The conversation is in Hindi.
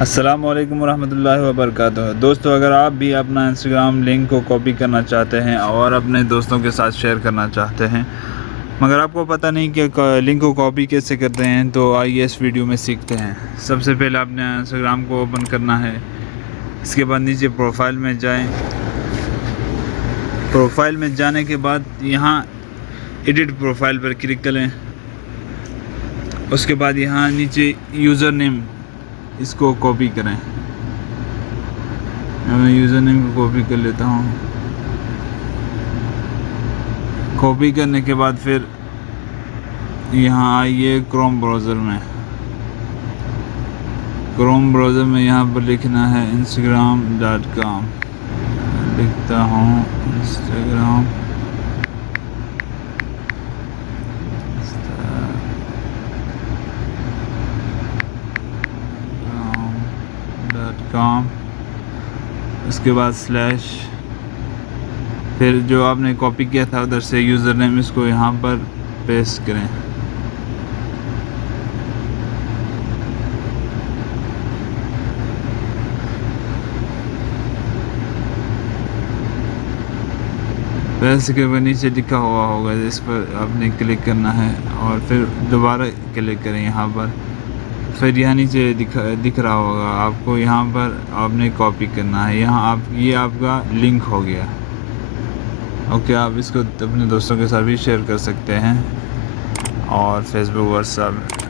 अस्सलाम वालेकुम रहमतुल्लाहि व बरकातुहू। दोस्तों, अगर आप भी अपना इंस्टाग्राम लिंक को कॉपी करना चाहते हैं और अपने दोस्तों के साथ शेयर करना चाहते हैं, मगर आपको पता नहीं कि लिंक को कॉपी कैसे करते हैं, तो आइए इस वीडियो में सीखते हैं। सबसे पहले आपने इंस्टाग्राम को ओपन करना है। इसके बाद नीचे प्रोफाइल में जाएं। प्रोफाइल में जाने के बाद यहाँ एडिट प्रोफाइल पर क्लिक करें। उसके बाद यहाँ नीचे यूज़र नेम, इसको कॉपी करें। मैं यूज़र नेम को कॉपी कर लेता हूँ। कॉपी करने के बाद फिर यहाँ आइए क्रोम ब्राउज़र में। क्रोम ब्राउज़र में यहाँ पर लिखना है instagram.com। लिखता हूँ instagram .com। उसके बाद स्लैश, फिर जो आपने कॉपी किया था उधर से यूज़र नेम, इसको यहाँ पर पेस्ट करें। पेस्ट के बाद नीचे लिखा हुआ होगा, इस पर आपने क्लिक करना है और फिर दोबारा क्लिक करें यहाँ पर। फिर यहाँ नीचे दिख रहा होगा आपको, यहाँ पर आपने कॉपी करना है। यहाँ ये आपका लिंक हो गया। ओके, आप इसको अपने दोस्तों के साथ भी शेयर कर सकते हैं और फेसबुक, व्हाट्सएप